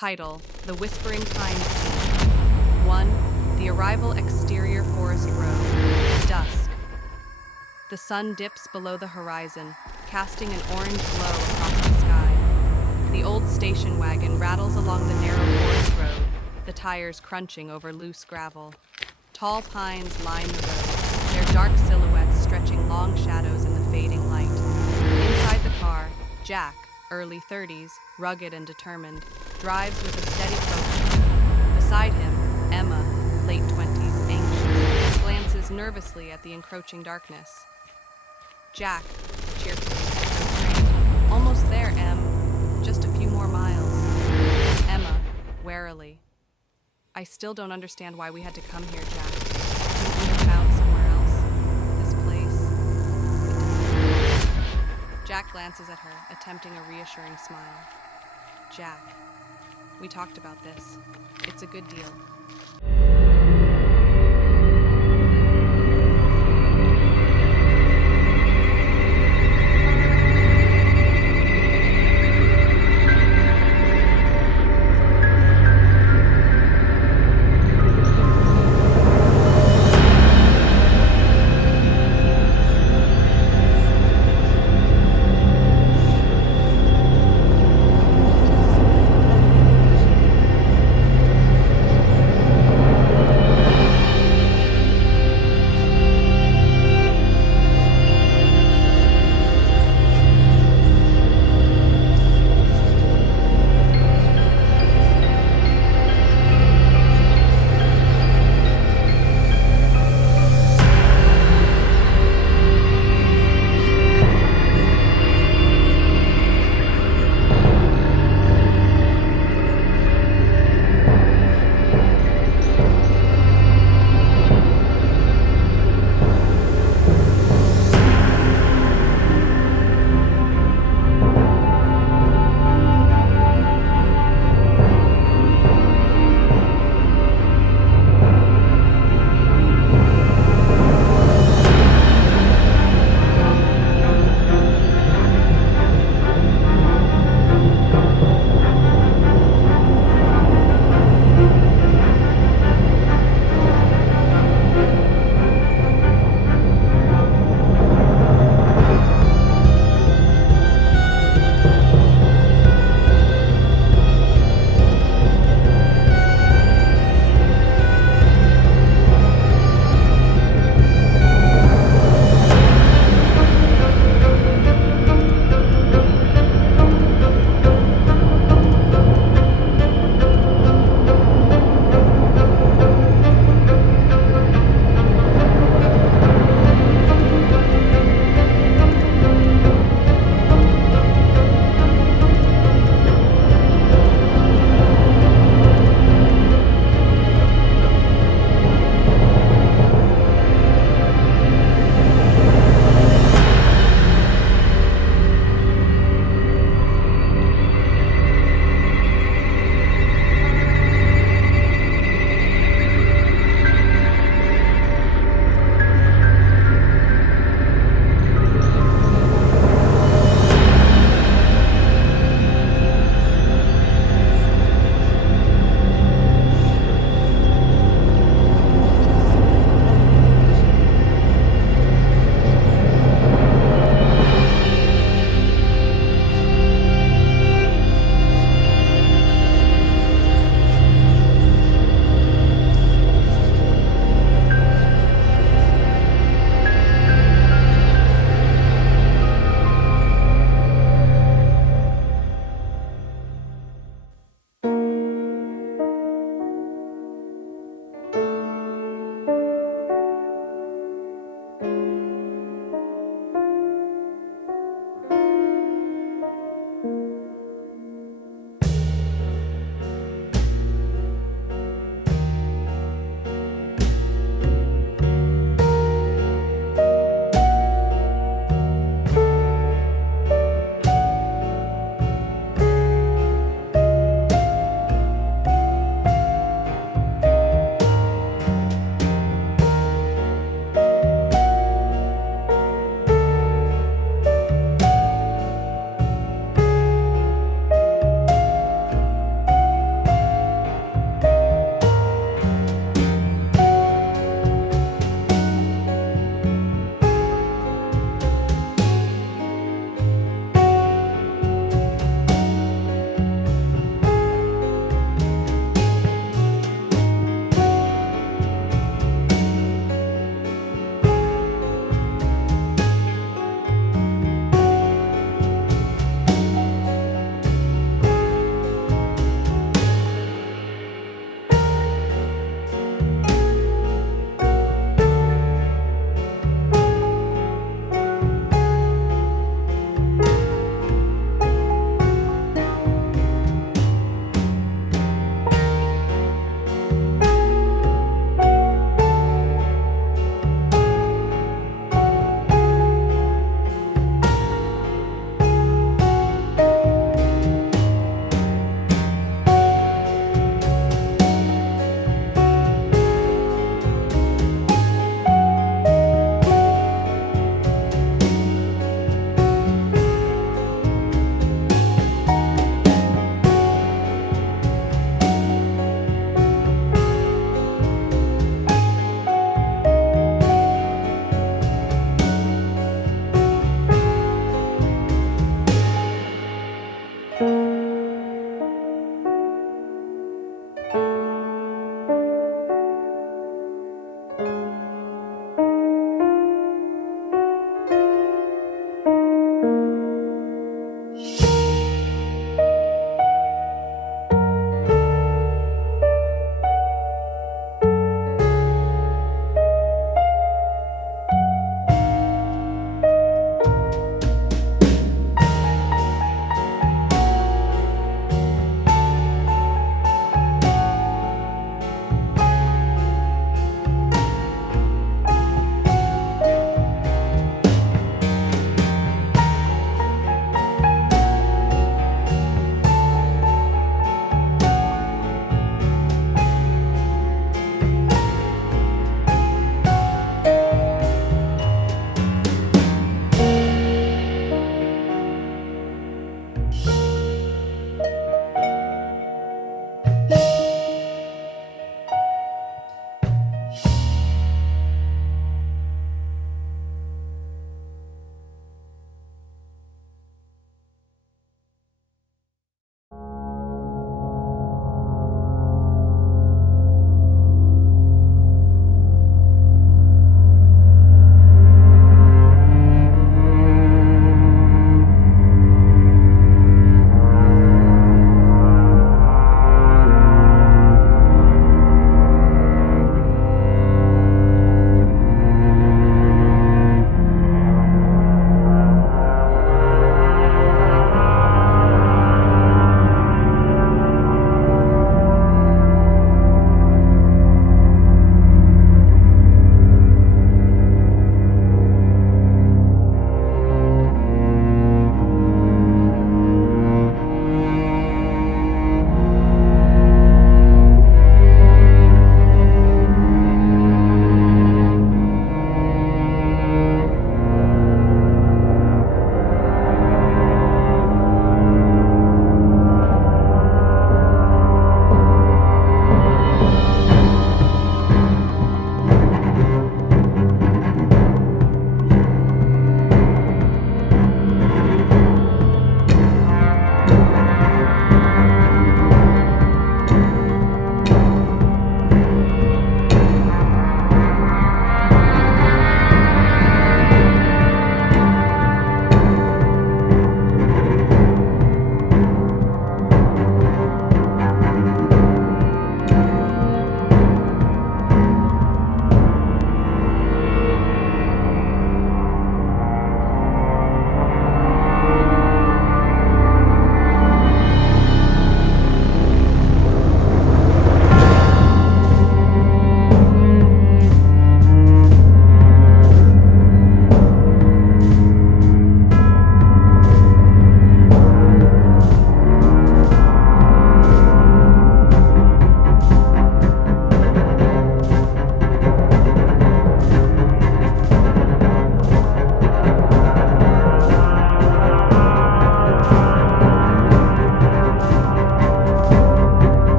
Title: The Whispering Pines Scene. 1. The Arrival Exterior Forest Road. Dusk. The sun dips below the horizon, casting an orange glow across the sky. The old station wagon rattles along the narrow forest road, the tires crunching over loose gravel. Tall pines line the road, their dark silhouettes stretching long shadows in the fading light. Inside the car, Jack, early 30s, rugged and determined, drives with a steady focus. Beside him, Emma, late 20s, anxious, glances nervously at the encroaching darkness. Jack, cheerfully, constrained. Almost there, Em. Just a few more miles. Emma, warily. I still don't understand why we had to come here, Jack. Couldn't we have found somewhere else? This place. Jack glances at her, attempting a reassuring smile. Jack, we talked about this. It's a good deal.